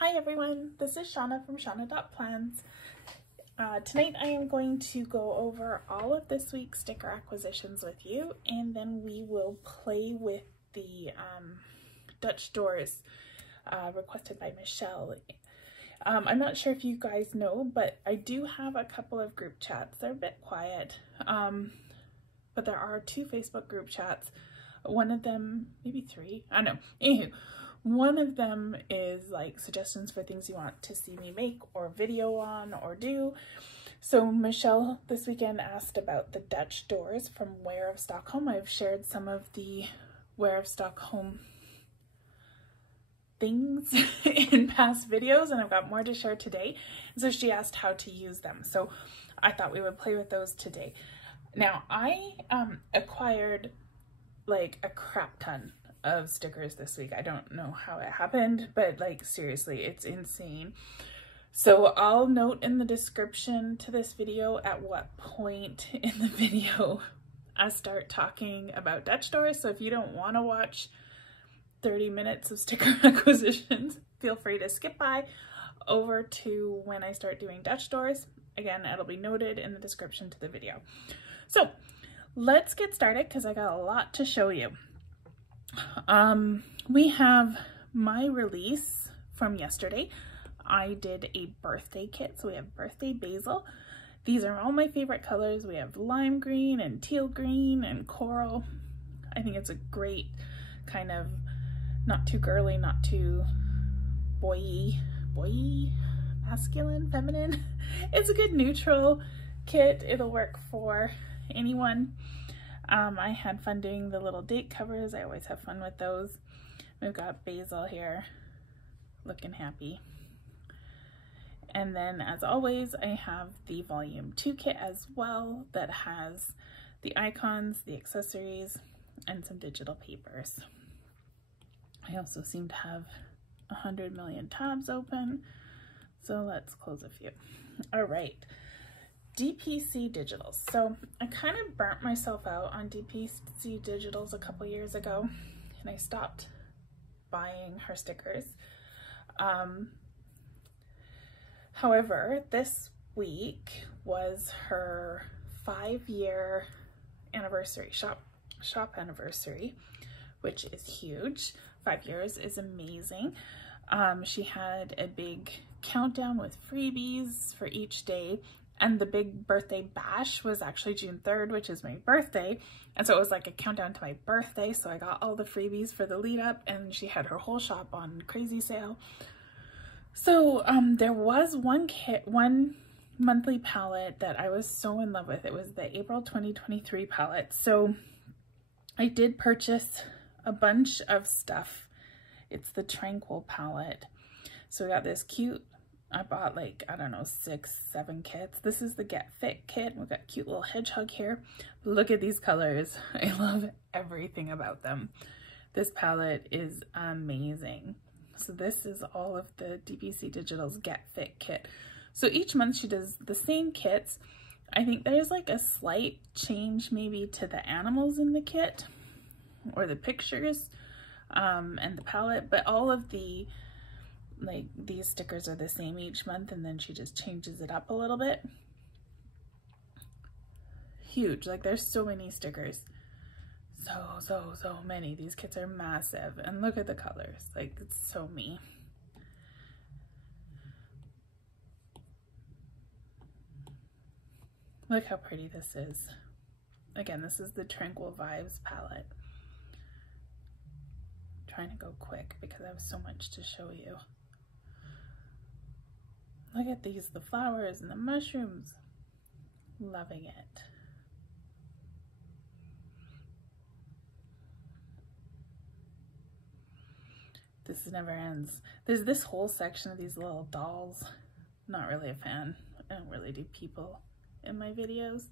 Hi everyone, this is Shauna from Shauna.plans. Tonight I am going to go over all of this week's sticker acquisitions with you, and then we will play with the Dutch doors requested by Michelle. I'm not sure if you guys know, but I do have a couple of group chats. They're a bit quiet, but there are 2 Facebook group chats. One of them, maybe 3, I don't know. Anywho, one of them is like suggestions for things you want to see me make or video on or do. So Michelle this weekend asked about the Dutch doors from Ware of Stockholm. I've shared some of the Ware of Stockholm things in past videos, and I've got more to share today. And so she asked how to use them. So I thought we would play with those today. Now I acquired like a crap ton of stickers this week. I don't know how it happened, but like seriously, it's insane. So I'll note in the description to this video at what point in the video I start talking about Dutch doors. So if you don't want to watch 30 minutes of sticker acquisitions, feel free to skip by over to when I start doing Dutch doors. Again, it'll be noted in the description to the video. So let's get started because I got a lot to show you. We have my release from yesterday. I did a birthday kit, so we have birthday basil. These are all my favorite colors. We have lime green and teal green and coral. I think it's a great kind of not too girly, not too boy, masculine, feminine. It's a good neutral kit. It'll work for anyone. I had fun doing the little date covers. I always have fun with those. We've got basil here looking happy. And then as always, I have the volume 2 kit as well that has the icons, the accessories, and some digital papers. I also seem to have 100 million tabs open, so let's close a few. All right. DPC Digitals. So I kind of burnt myself out on DPC Digitals a couple years ago, and I stopped buying her stickers. However, this week was her 5-year anniversary, shop anniversary, which is huge. 5 years is amazing. She had a big countdown with freebies for each day. And the big birthday bash was actually June 3rd, which is my birthday. And so it was like a countdown to my birthday. So I got all the freebies for the lead up, and she had her whole shop on crazy sale. So there was one monthly palette that I was so in love with. It was the April 2023 palette. So I did purchase a bunch of stuff. It's the Tranquil palette. So I got this cute, I bought like, I don't know, 6, 7 kits. This is the Get Fit kit. We've got a cute little hedgehog here. Look at these colors. I love everything about them. This palette is amazing. So this is all of the DPC Digital's Get Fit kit. So each month she does the same kits. I think there's like a slight change maybe to the animals in the kit or the pictures and the palette, but all of the like these stickers are the same each month, and then she just changes it up a little bit. Huge. Like there's so many stickers. So many. These kits are massive, and look at the colors. Like it's so me. Look how pretty this is. Again, this is the Tranquil Vibes palette. I'm trying to go quick because I have so much to show you. Look at these, the flowers and the mushrooms. Loving it. This never ends. There's this whole section of these little dolls. Not really a fan. I don't really do people in my videos.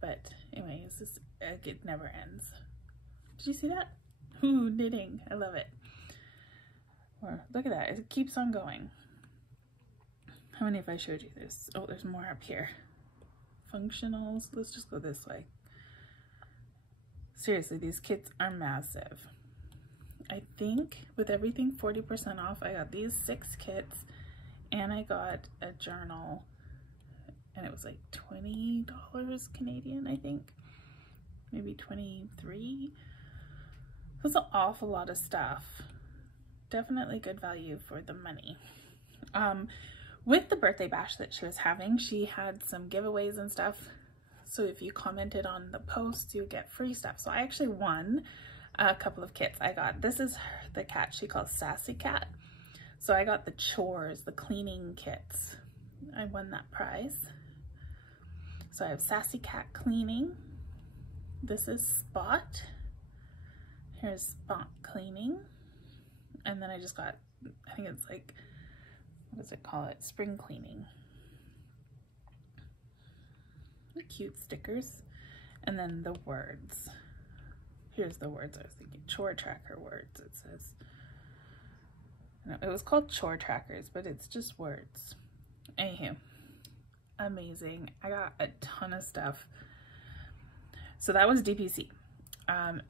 But anyways, it never ends. Did you see that? Ooh, knitting. I love it. Or look at that, it keeps on going. How many have I showed you this? Oh, there's more up here. Functionals, let's just go this way. Seriously, these kits are massive. I think with everything 40% off, I got these 6 kits and I got a journal, and it was like $20 Canadian, I think, maybe 23. That's an awful lot of stuff. Definitely good value for the money. With the birthday bash that she was having, she had some giveaways and stuff. So if you commented on the posts, you get free stuff. So I actually won a couple of kits. I got, this is the cat she calls Sassy Cat. So I got the chores, the cleaning kits. I won that prize. So I have Sassy Cat cleaning. This is Spot. Here's Spot cleaning. And then I just got, I think it's like, what does it call it? Spring cleaning. Cute stickers. And then the words. Here's the words I was thinking. Chore tracker words, it says. No, it was called chore trackers, but it's just words. Anywho, amazing. I got a ton of stuff. So that was DPC.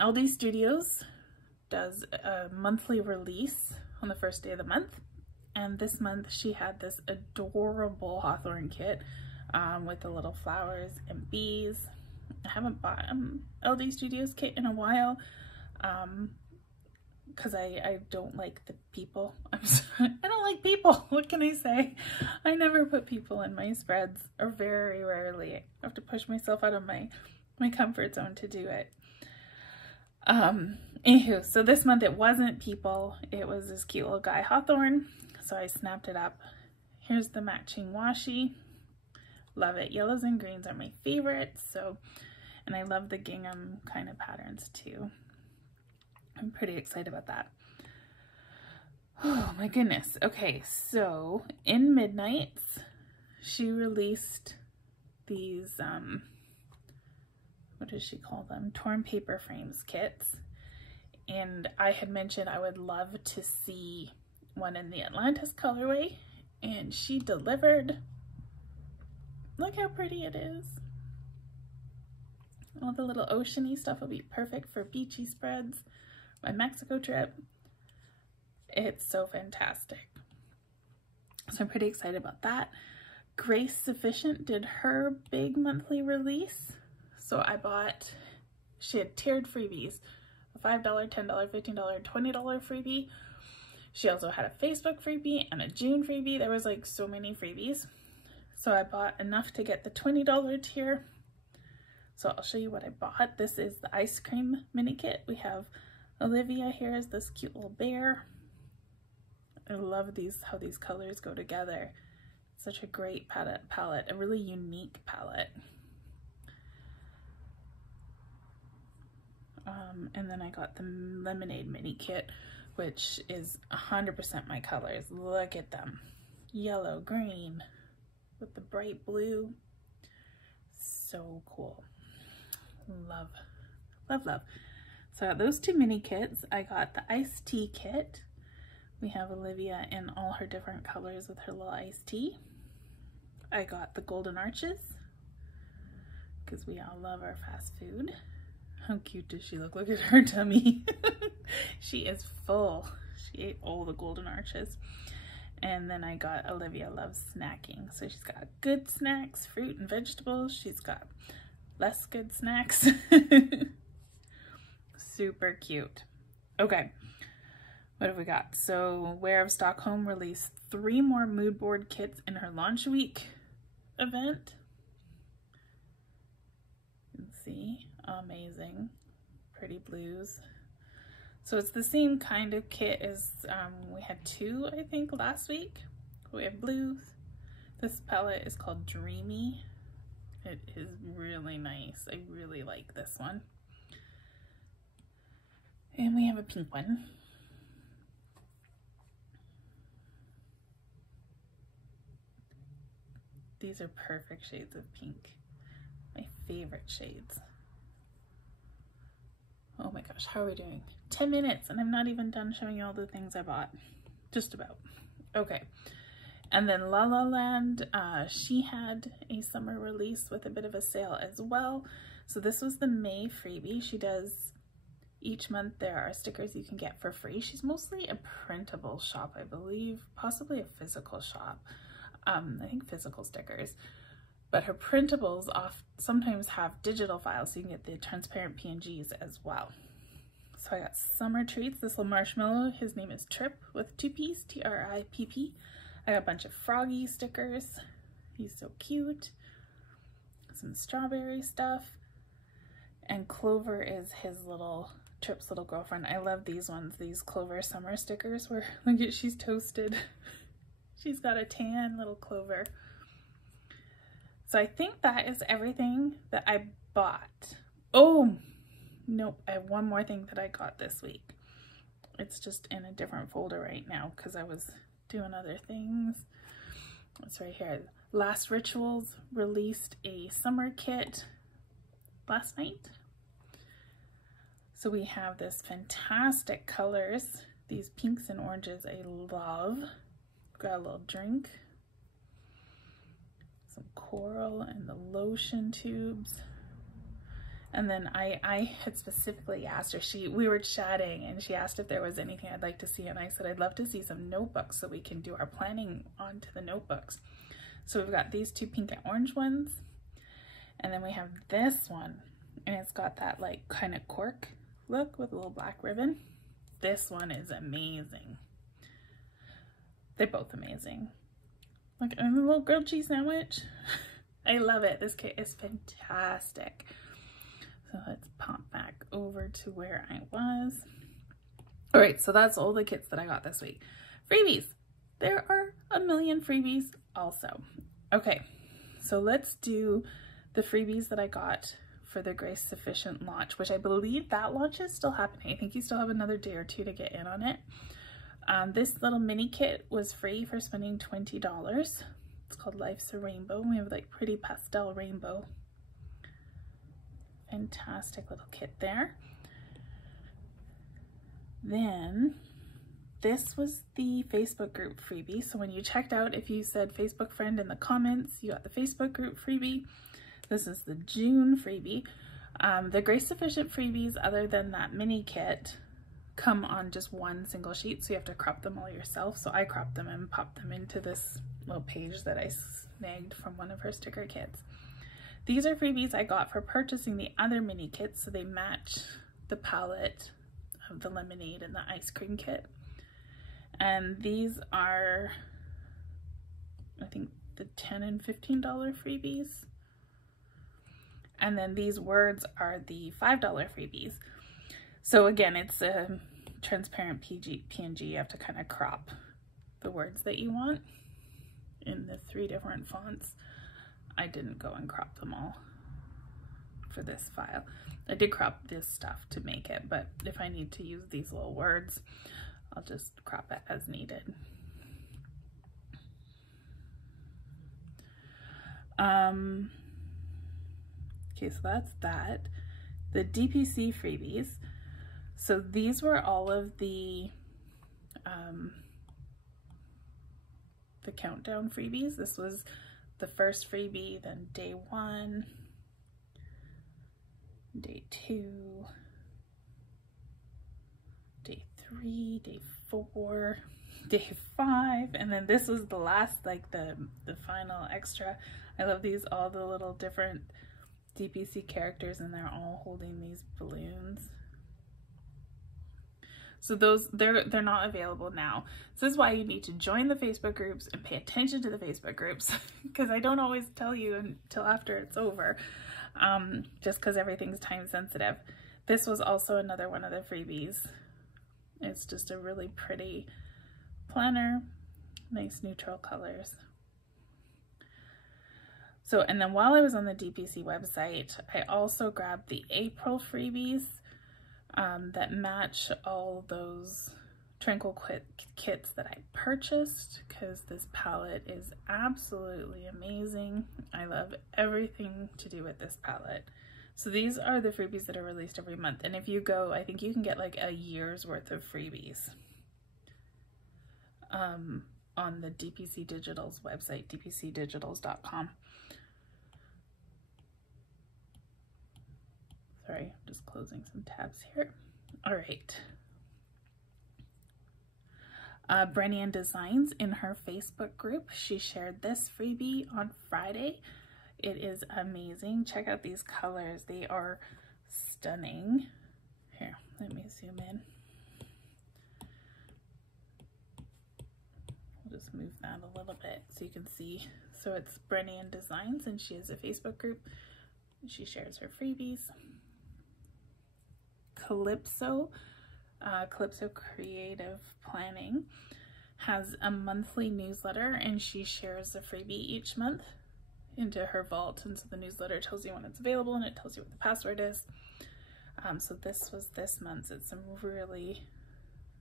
LD Studios does a monthly release on the first day of the month. And this month she had this adorable Hawthorne kit with the little flowers and bees. I haven't bought LD Studios kit in a while because I don't like the people. I'm sorry. I don't like people. What can I say? I never put people in my spreads, or very rarely. I have to push myself out of my comfort zone to do it. Anywho, so this month it wasn't people, it was this cute little guy Hawthorne, so I snapped it up. Here's the matching washi. Love it. Yellows and greens are my favorites, so, and I love the gingham kind of patterns too. I'm pretty excited about that. Oh my goodness. Okay, so in Midnights, she released these, what does she call them? Torn paper frames kits. And I had mentioned I would love to see one in the Atlantis colorway, and she delivered. Look how pretty it is. All the little oceany stuff will be perfect for beachy spreads. My Mexico trip. It's so fantastic. So I'm pretty excited about that. Grace Sufficient did her big monthly release. So I bought, she had tiered freebies, a $5, $10, $15, $20 freebie. She also had a Facebook freebie and a June freebie. There was like so many freebies. So I bought enough to get the $20 tier. So I'll show you what I bought. This is the ice cream mini kit. We have Olivia here as this cute little bear. I love these, how these colors go together. Such a great palette, a really unique palette. And then I got the lemonade mini kit, which is 100% my colors. Look at them. Yellow, green, with the bright blue. So cool. Love, love, love. So I got those 2 mini kits. I got the iced tea kit. We have Olivia in all her different colors with her little iced tea. I got the golden arches because we all love our fast food. How cute does she look? Look at her tummy. She is full. She ate all the golden arches. And then I got Olivia loves snacking. So she's got good snacks, fruit and vegetables. She's got less good snacks. Super cute. Okay, what have we got? So Ware of Stockholm released 3 more mood board kits in her launch week event. Let's see. Amazing. Pretty blues. So it's the same kind of kit as we had 2, I think, last week. We have blues. This palette is called Dreamy. It is really nice. I really like this one. And we have a pink one. These are perfect shades of pink. My favorite shades. Oh my gosh, how are we doing? 10 minutes and I'm not even done showing you all the things I bought. Just about. Okay. And then La La Land, she had a summer release with a bit of a sale as well. So this was the May freebie. She does Each month there are stickers you can get for free. She's mostly a printable shop, I believe, possibly a physical shop. I think physical stickers, but her printables sometimes have digital files, so you can get the transparent PNGs as well. So I got summer treats, this little marshmallow, his name is Trip with 2 P's, T-R-I-P-P. I got a bunch of Froggy stickers, he's so cute. Some strawberry stuff, and Clover is his little, Trip's little girlfriend. I love these ones, these Clover summer stickers where, look at, she's toasted. She's got a tan little Clover. So I think that is everything that I bought. Oh, nope, I have one more thing that I got this week. It's just in a different folder right now because I was doing other things. It's right here. Last Rituals released a summer kit last night. So we have this fantastic colors, these pinks and oranges I love. Got a little drink, some coral and the lotion tubes. And then I had specifically asked her, we were chatting and she asked if there was anything I'd like to see, and I said I'd love to see some notebooks so we can do our planning onto the notebooks. So we've got these 2 pink and orange ones, and then we have this one, and it's got that like kind of cork look with a little black ribbon. This one is amazing. They're both amazing. Look, and the little grilled cheese sandwich. I love it. This kit is fantastic. So let's pop back over to where I was. All right, so that's all the kits that I got this week. Freebies. There are a million freebies also. Okay, so let's do the freebies that I got for the Grace Sufficient launch, which I believe that launch is still happening. I think you still have another day or 2 to get in on it. This little mini kit was free for spending $20. It's called Life's a Rainbow. We have like pretty pastel rainbow. Fantastic little kit there. Then this was the Facebook group freebie. So when you checked out, if you said Facebook friend in the comments, you got the Facebook group freebie. This is the June freebie. The Grace Sufficient freebies, other than that mini kit, come on just one single sheet, so you have to crop them all yourself. So I cropped them and popped them into this little page that I snagged from one of her sticker kits. These are freebies I got for purchasing the other mini kits, so they match the palette of the lemonade and the ice cream kit. And these are, I think, the $10 and $15 freebies. And then these words are the $5 freebies. So again, it's a transparent PNG. You have to kind of crop the words that you want in the 3 different fonts. I didn't go and crop them all for this file. I did crop this stuff to make it, but if I need to use these little words, I'll just crop it as needed. Okay, so that's that. The DPC freebies. So these were all of the countdown freebies. This was the first freebie, then day 1, day 2, day 3, day 4, day 5, and then this was the last, like the final extra. I love these, all the little different DPC characters, and they're all holding these balloons. So those, they're not available now. So this is why you need to join the Facebook groups and pay attention to the Facebook groups, because I don't always tell you until after it's over, just because everything's time sensitive. This was also another one of the freebies. It's just a really pretty planner, nice neutral colors. So, and then while I was on the DPC website, I also grabbed the April freebies that match all those Tranquil kits that I purchased, because this palette is absolutely amazing. I love everything to do with this palette. So these are the freebies that are released every month. And if you go, I think you can get like a year's worth of freebies on the DPC Digital's website, dpcdigitals.com. Sorry, I'm just closing some tabs here. All right. Brennian Designs in her Facebook group, she shared this freebie on Friday. It is amazing. Check out these colors. They are stunning. Here, let me zoom in. I'll just move that a little bit so you can see. So it's Brennian Designs, and she has a Facebook group. She shares her freebies. Calypso Creative Planning has a monthly newsletter, and she shares a freebie each month into her vault, and so the newsletter tells you when it's available and it tells you what the password is. So this was this month's. It's some really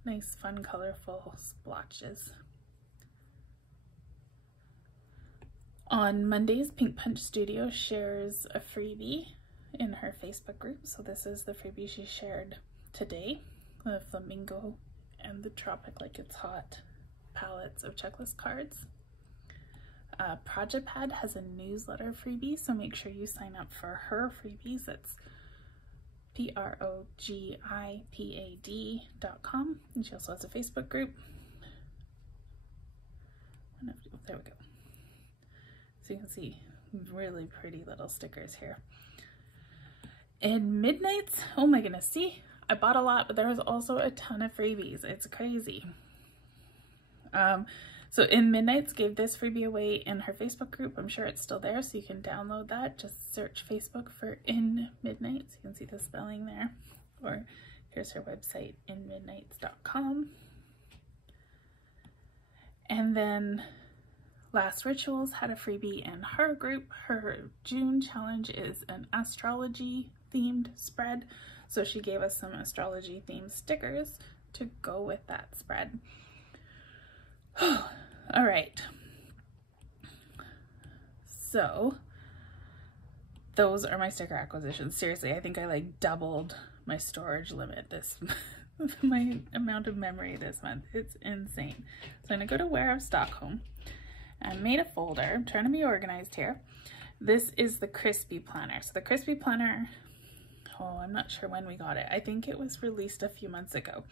nice, fun, colorful splotches. On Mondays, Pink Punch Studio shares a freebie in her Facebook group. So this is the freebie she shared today, the Flamingo and the Tropic Like It's Hot palettes of checklist cards. Project Pad has a newsletter freebie, so make sure you sign up for her freebies. It's PROGIPAD.com, and she also has a Facebook group. There we go. So you can see really pretty little stickers here. And Midnights, oh my goodness, see, I bought a lot, but there was also a ton of freebies. It's crazy. So In Midnights gave this freebie away in her Facebook group. I'm sure it's still there, so you can download that. Just search Facebook for In Midnights. You can see the spelling there. Or here's her website, inmidnights.com. And then Last Rituals had a freebie in her group. Her June challenge is an astrology themed spread. So she gave us some astrology themed stickers to go with that spread. All right. So those are my sticker acquisitions. Seriously, I think I like doubled my storage limit my amount of memory this month. It's insane. So I'm gonna go to Ware of Stockholm. I made a folder. I'm trying to be organized here. This is the Crispy Planner. So the Crispy Planner, oh, I'm not sure when we got it. I think it was released a few months ago.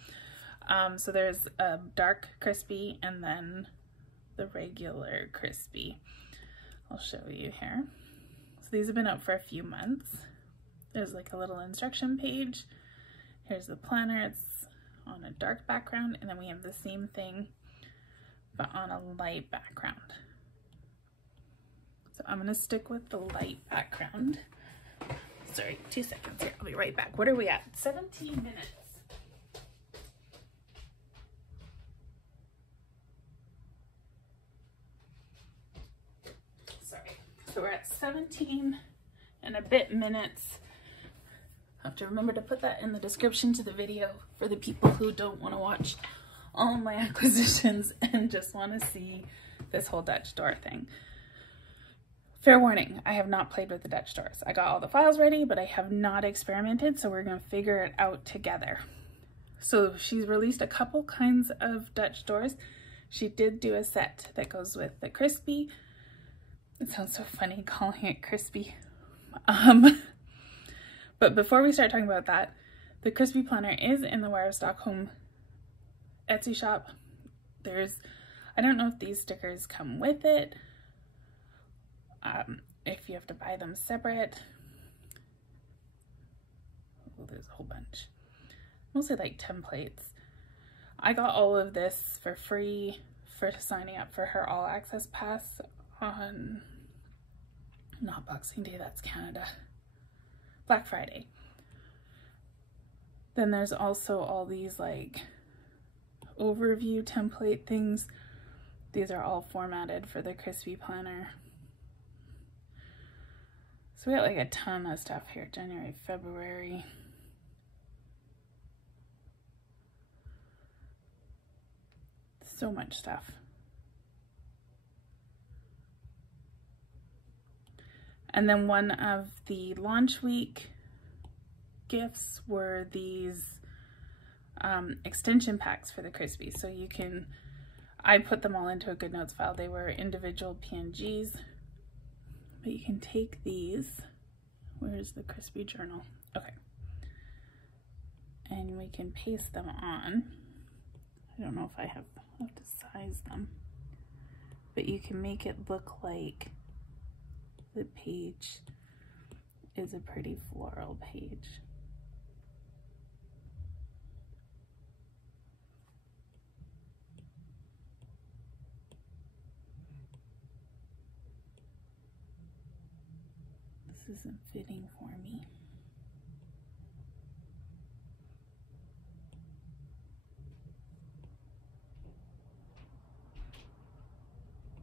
So there's a dark Crispy and then the regular Crispy. I'll show you here. So these have been out for a few months. There's like a little instruction page. Here's the planner. It's on a dark background, and then we have the same thing but on a light background. So I'm gonna stick with the light background. Sorry, 2 seconds here. I'll be right back. What are we at? 17 minutes. Sorry. So we're at 17 and a bit minutes. I have to remember to put that in the description to the video for the people who don't want to watch all my acquisitions and just want to see this whole Dutch door thing. Fair warning, I have not played with the Dutch doors. I got all the files ready, but I have not experimented, so we're going to figure it out together. So she's released a couple kinds of Dutch doors. She did do a set that goes with the Crispy. It sounds so funny calling it Crispy. But before we start talking about that, the Crispy Planner is in the Ware of Stockholm Etsy shop. I don't know if these stickers come with it, if you have to buy them separate. Oh, there's a whole bunch. Mostly like templates. I got all of this for free for signing up for her All Access Pass on, not Boxing Day, that's Canada, Black Friday. Then there's also all these like overview template things. These are all formatted for the Crispy Planner. So we got like a ton of stuff here. January, February. So much stuff. And then one of the launch week gifts were these extension packs for the Crispy. So you can, I put them all into a Goodnotes file. They were individual PNGs, but you can take these. Where's the Crispy journal? Okay. and we can paste them on. I don't know if I have to size them, but you can make it look like the page is a pretty floral page. This isn't fitting for me.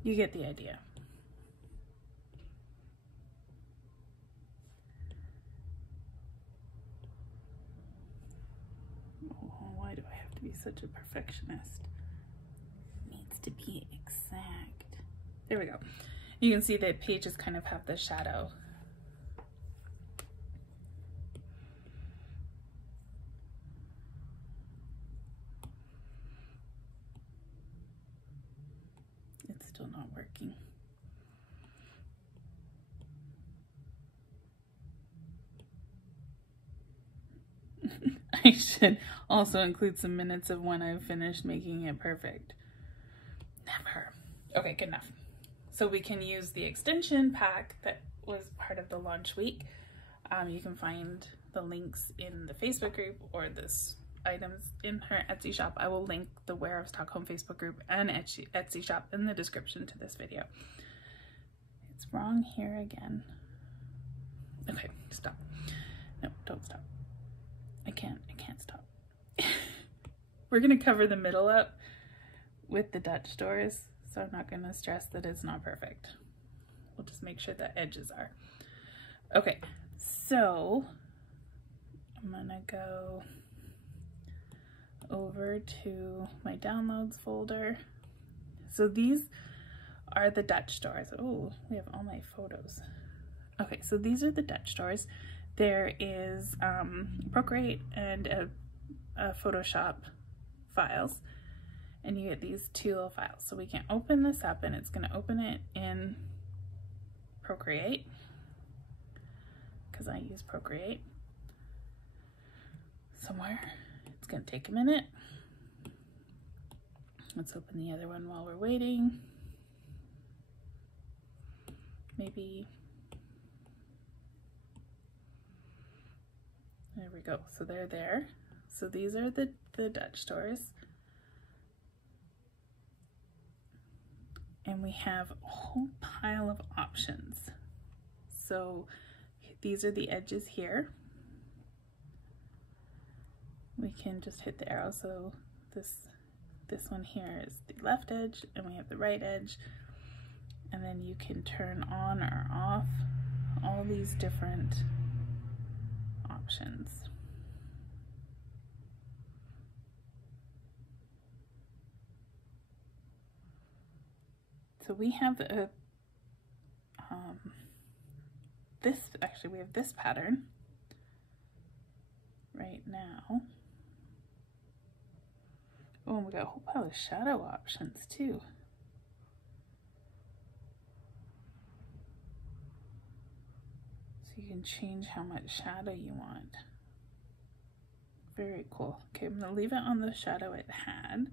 You get the idea. Oh, why do I have to be such a perfectionist? It needs to be exact. There we go. You can see the pages kind of have the shadow. It's still not working. I should also include some minutes of when I've finished making it perfect. Never. Okay, good enough. So we can use the extension pack that was part of the launch week. You can find the links in the Facebook group or this items in her Etsy shop. I will link the Ware of Stockholm Facebook group and Etsy shop in the description to this video. It's wrong here again. Okay, stop. No, don't stop. I can't stop. We're gonna cover the middle up with the Dutch doors, so I'm not gonna stress that it's not perfect. We'll just make sure the edges are. Okay, so I'm gonna go over to my downloads folder. So these are the Dutch doors. Oh, we have all my photos. Okay, so these are the Dutch doors. There is Procreate and a Photoshop files, and you get these two little files. So we can open this up, and it's going to open it in Procreate because I use Procreate somewhere. It's going to take a minute. Let's open the other one while we're waiting. Maybe. There we go. So they're there. So these are the Dutch doors. And we have a whole pile of options. So these are the edges here. We can just hit the arrow. So this one here is the left edge, and we have the right edge. And then you can turn on or off all these different options. So we have a we have this pattern right now. Oh, and we got a whole pile of shadow options too. So you can change how much shadow you want. Very cool. Okay, I'm gonna leave it on the shadow it had.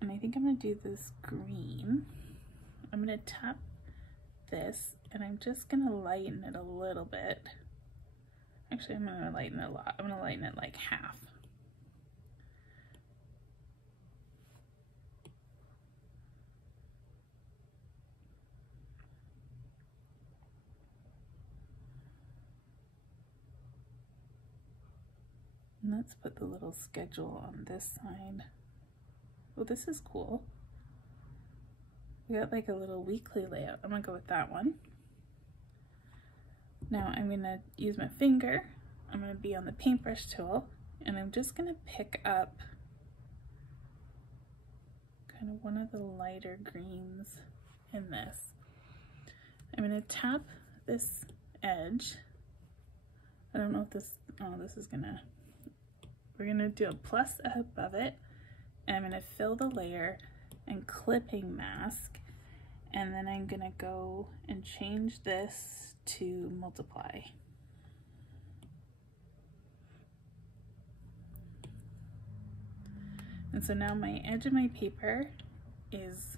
And I think I'm gonna do this green. I'm gonna tap this, and I'm just gonna lighten it a little bit. Actually, I'm gonna lighten it a lot. I'm gonna lighten it like half. And let's put the little schedule on this side. Oh, this is cool. We got like a little weekly layout. I'm gonna go with that one. Now I'm gonna use my finger. I'm gonna be on the paintbrush tool, and I'm just gonna pick up kind of one of the lighter greens in this. I'm gonna tap this edge. I don't know if this, oh, this is gonna, we're gonna do a plus above it, and I'm gonna fill the layer and clipping mask, and then I'm gonna go and change this to multiply. And so now my edge of my paper is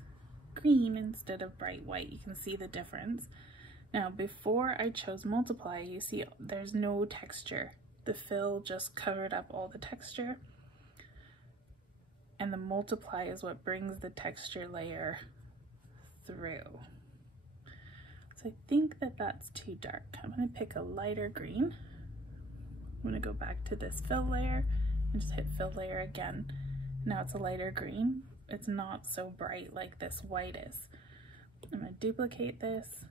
green instead of bright white. You can see the difference. Now before I chose multiply, you see there's no texture. The fill just covered up all the texture, and the multiply is what brings the texture layer through. So I think that that's too dark. I'm going to pick a lighter green. I'm going to go back to this fill layer and just hit fill layer again. Now it's a lighter green. It's not so bright like this white is. I'm going to duplicate this,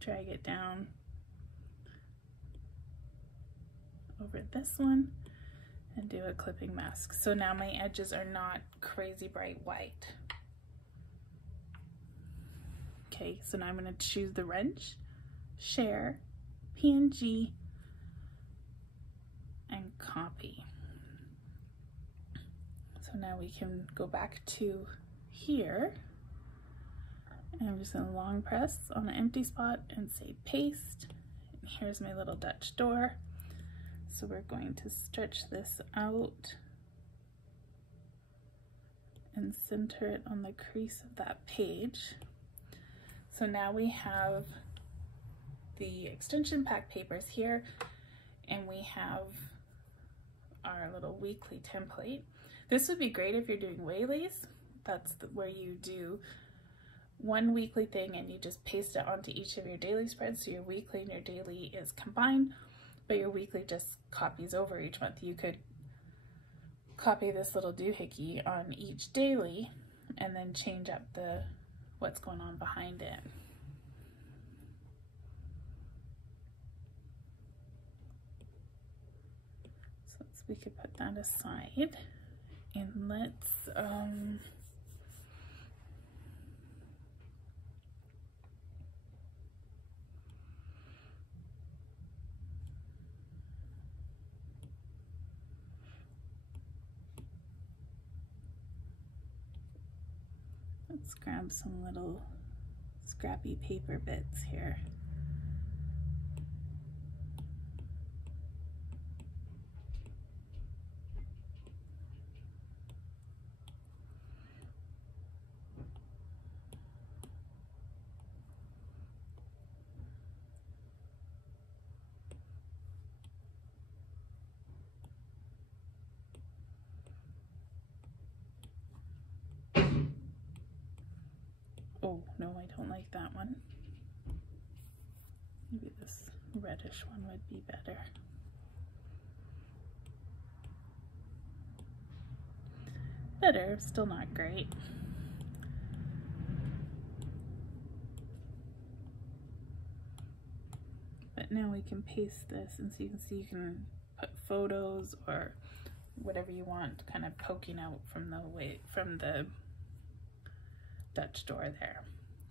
drag it down over this one, and do a clipping mask. So now my edges are not crazy bright white. Okay, so now I'm going to choose the wrench, share, PNG, and copy. So now we can go back to here, and I'm just going to long press on an empty spot and say paste. And here's my little Dutch door. So we're going to stretch this out and center it on the crease of that page. So now we have the extension pack papers here, and we have our little weekly template. This would be great if you're doing waylays. That's where you do one weekly thing and you just paste it onto each of your daily spreads, so your weekly and your daily is combined, but your weekly just copies over each month. You could copy this little doohickey on each daily and then change up what's going on behind it. So we could put that aside, and let's grab some little scrappy paper bits here. Oh, no, I don't like that one. Maybe this reddish one would be better. Better, still not great. But now we can paste this, and so you can see you can put photos or whatever you want kind of poking out from the Dutch door there.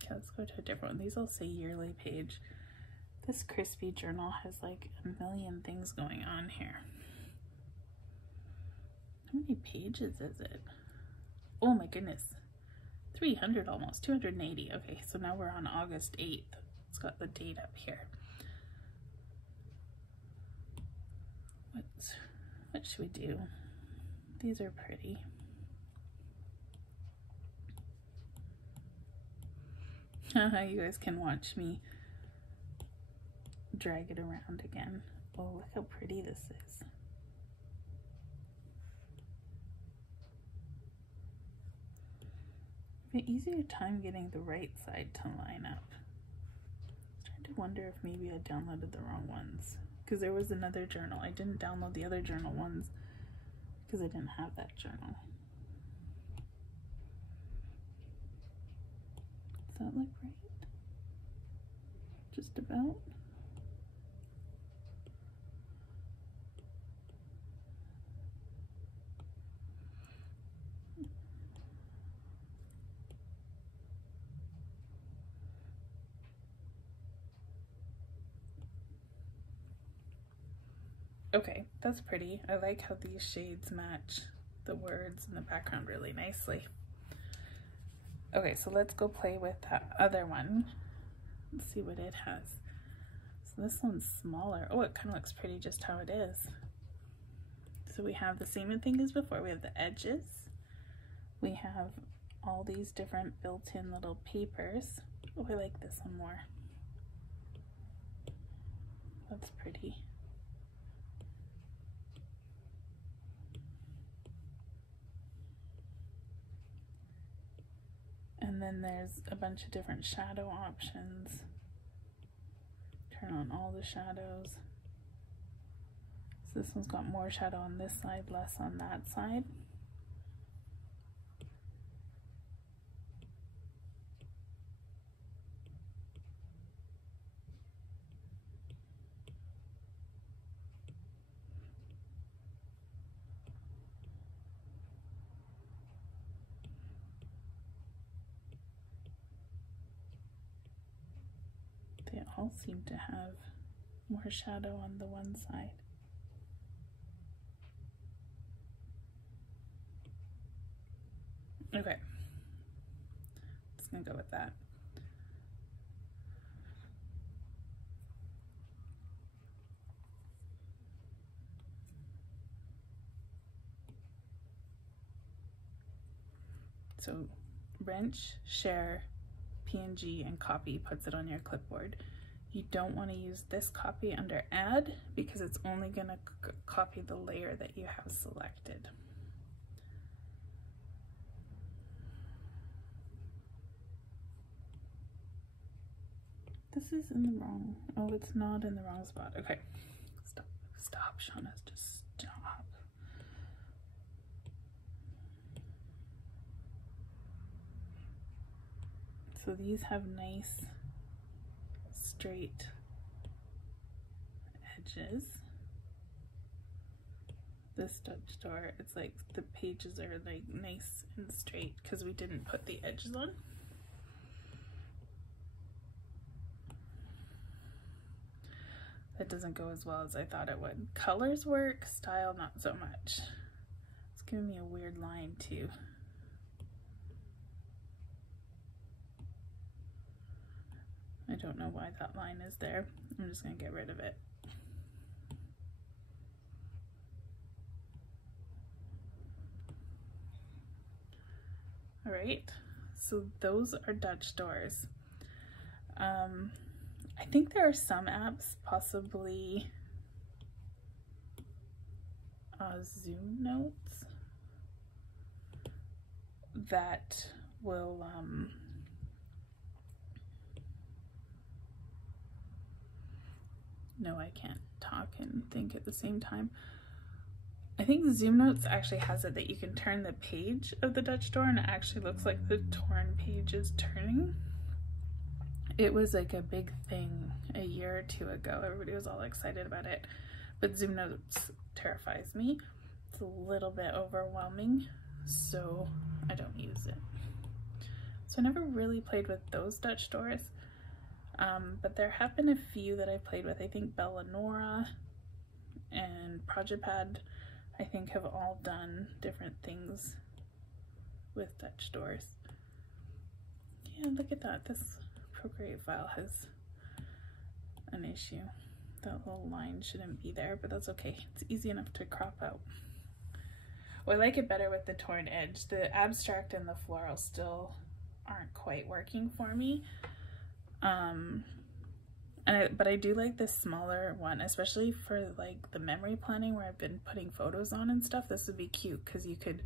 Okay, let's go to a different one. These all say yearly page. This crispy journal has like a million things going on here. How many pages is it? Oh my goodness, 300 almost, 280. Okay, so now we're on August 8th. It's got the date up here. What should we do? These are pretty. You guys can watch me drag it around again. Oh, look how pretty this is. I have an easier time getting the right side to line up. I'm trying to wonder if maybe I downloaded the wrong ones, because there was another journal. I didn't download the other journal ones because I didn't have that journal. Does that look right? Just about. Okay, that's pretty. I like how these shades match the words in the background really nicely. Okay, so let's go play with that other one. Let's see what it has. So this one's smaller. Oh, it kind of looks pretty just how it is. So we have the same thing as before. We have the edges. We have all these different built-in little papers. Oh, I like this one more. That's pretty. And then there's a bunch of different shadow options. Turn on all the shadows. So this one's got more shadow on this side, less on that side. They all seem to have more shadow on the one side. Okay, just gonna go with that. So wrench, share, PNG, and copy puts it on your clipboard. You don't want to use this copy under add because it's only going to copy the layer that you have selected. This is in the wrong, oh, it's not in the wrong spot. Okay, stop, Shauna, just stop. So these have nice straight edges. This Dutch door, it's like the pages are like nice and straight because we didn't put the edges on. That doesn't go as well as I thought it would. Colors work, style not so much. It's giving me a weird line too. I don't know why that line is there. I'm just gonna get rid of it. All right, so those are Dutch doors. I think there are some apps, possibly Zoom Notes, that will no, I can't talk and think at the same time. I think Zoom Notes actually has it that you can turn the page of the Dutch door and it actually looks like the torn page is turning. It was like a big thing a year or two ago. Everybody was all excited about it, but Zoom Notes terrifies me. It's a little bit overwhelming, so I don't use it. So I never really played with those Dutch doors, but there have been a few that I played with. I think Bella Nora and Projipad, I think, have all done different things with Dutch doors. Yeah, look at that. This Procreate file has an issue. That little line shouldn't be there, but that's okay. It's easy enough to crop out. Well, I like it better with the torn edge. The abstract and the floral still aren't quite working for me. But I do like this smaller one, especially for like the memory planning where I've been putting photos on and stuff. This would be cute because you could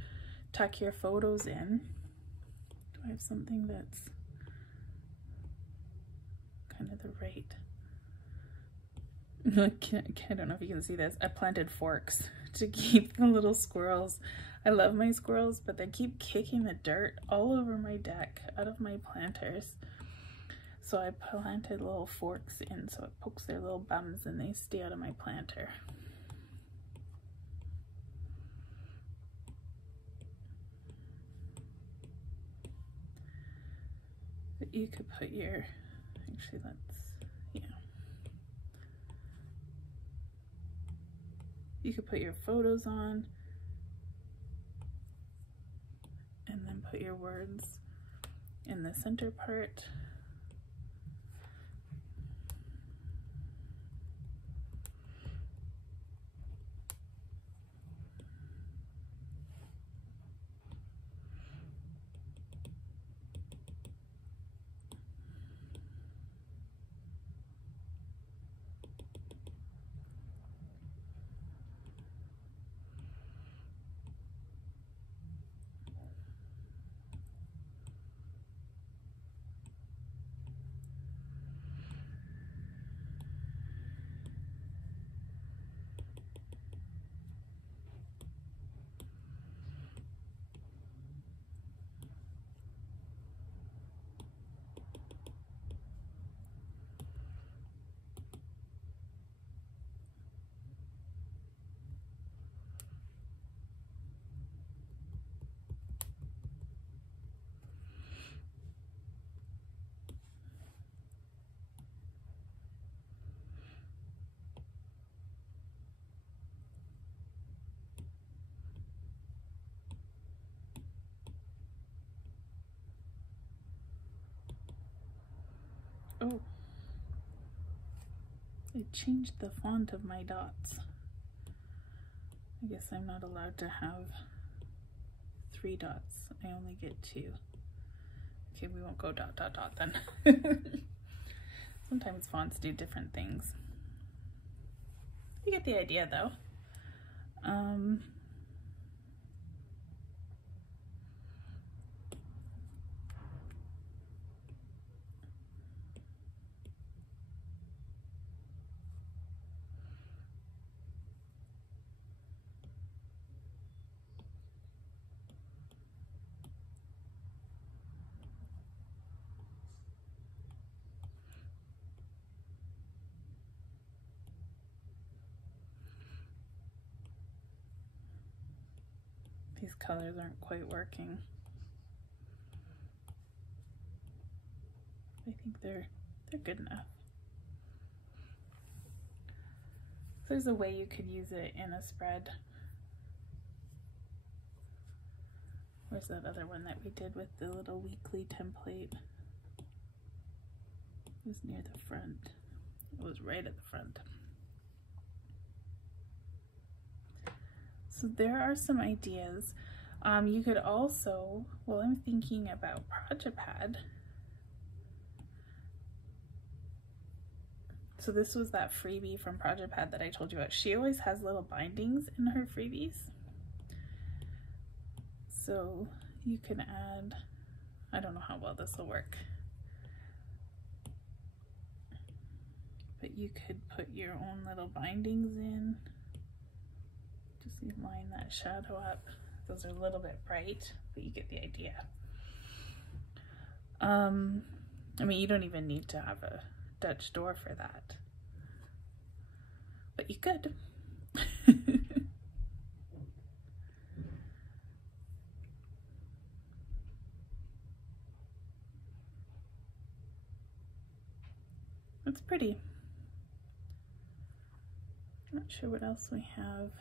tuck your photos in. Do I have something that's kind of the right? I don't know if you can see this. I planted forks to keep the little squirrels. I love my squirrels, but they keep kicking the dirt all over my deck out of my planters. So I planted little forks in so it pokes their little bums and they stay out of my planter. But you could put your, actually yeah. You could put your photos on and then put your words in the center part. changed the font of my dots. I guess I'm not allowed to have 3 dots. I only get 2. Okay, we won't go dot dot dot then. Sometimes fonts do different things. You get the idea though. These colors aren't quite working. I think they're good enough. There's a way you could use it in a spread. Where's that other one that we did with the little weekly template? It was near the front. It was right at the front. So there are some ideas. You could also, well, I'm thinking about Procreate. So this was that freebie from Procreate that I told you about. She always has little bindings in her freebies. So you can add, I don't know how well this will work, but you could put your own little bindings in. Just line that shadow up. Those are a little bit bright, but you get the idea. I mean, you don't even need to have a Dutch door for that, but you could. That's pretty. I'm not sure what else we have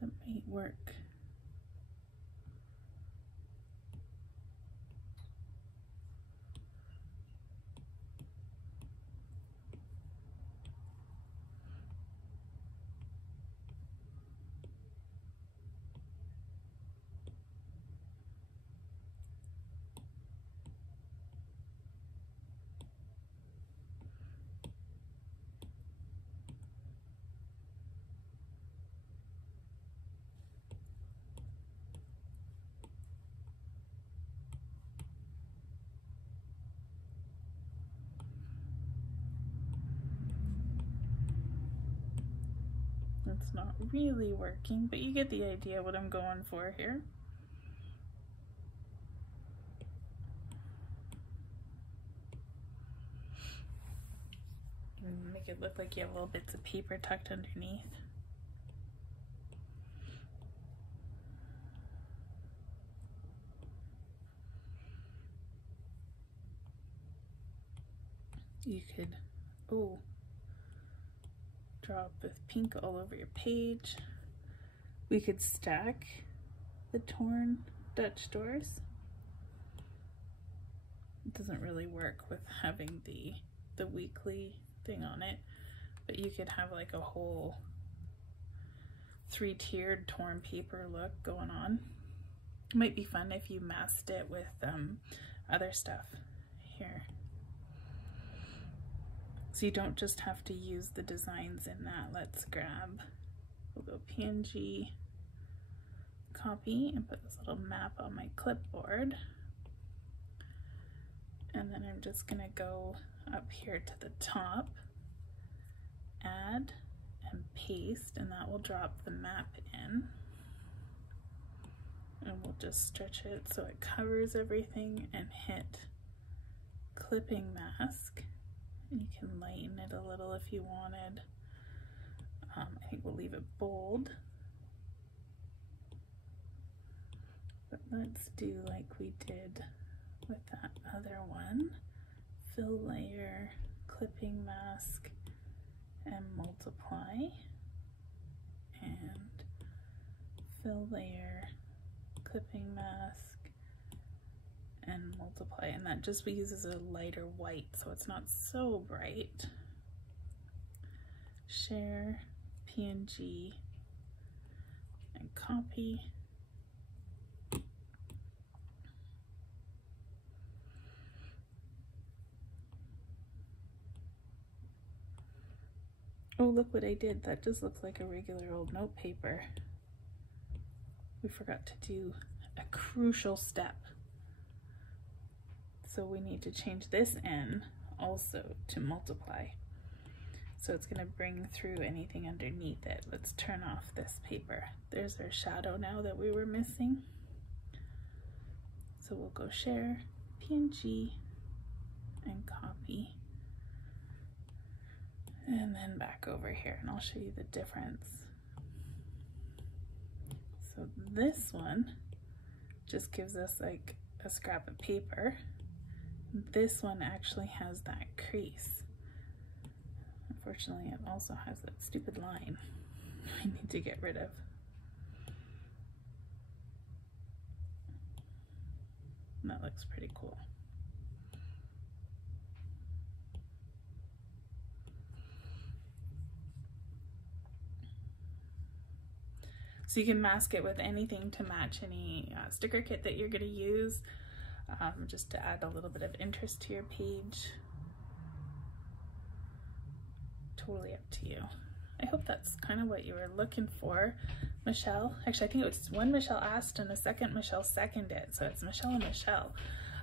that might work. It's not really working, but you get the idea what I'm going for here. And make it look like you have little bits of paper tucked underneath. You could, oh, drop with pink all over your page. We could stack the torn Dutch doors. It doesn't really work with having the weekly thing on it, but you could have like a whole 3-tiered torn paper look going on. It might be fun if you masked it with other stuff here. So you don't just have to use the designs in that. Let's grab, we'll go PNG, copy, and put this little map on my clipboard. And then I'm just gonna go up here to the top, add, and paste, and that will drop the map in. And we'll just stretch it so it covers everything and hit clipping mask. You can lighten it a little if you wanted. I think we'll leave it bold. But let's do like we did with that other one. Fill layer, clipping mask, and multiply. And fill layer, clipping mask, and multiply, and that just uses a lighter white so it's not so bright. Share, PNG, and copy. Oh, look what I did. That just looks like a regular old note paper. We forgot to do a crucial step. So we need to change this N also to multiply. So it's going to bring through anything underneath it. Let's turn off this paper. There's our shadow now that we were missing. So we'll go share, PNG, and copy. And then back over here, and I'll show you the difference. So this one just gives us like a scrap of paper. This one actually has that crease. Unfortunately, it also has that stupid line I need to get rid of. And that looks pretty cool. So you can mask it with anything to match any sticker kit that you're going to use, just to add a little bit of interest to your page. Totally up to you. I hope that's kind of what you were looking for, Michelle. Actually, I think it was one Michelle asked and a second Michelle seconded, so it's Michelle and Michelle.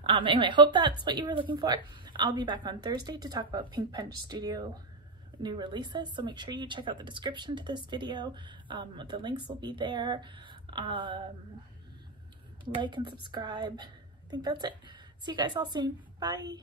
Anyway, I hope that's what you were looking for. I'll be back on Thursday to talk about Pink Punch Studio new releases, so make sure you check out the description to this video. The links will be there. Like and subscribe. I think that's it. See you guys all soon. Bye.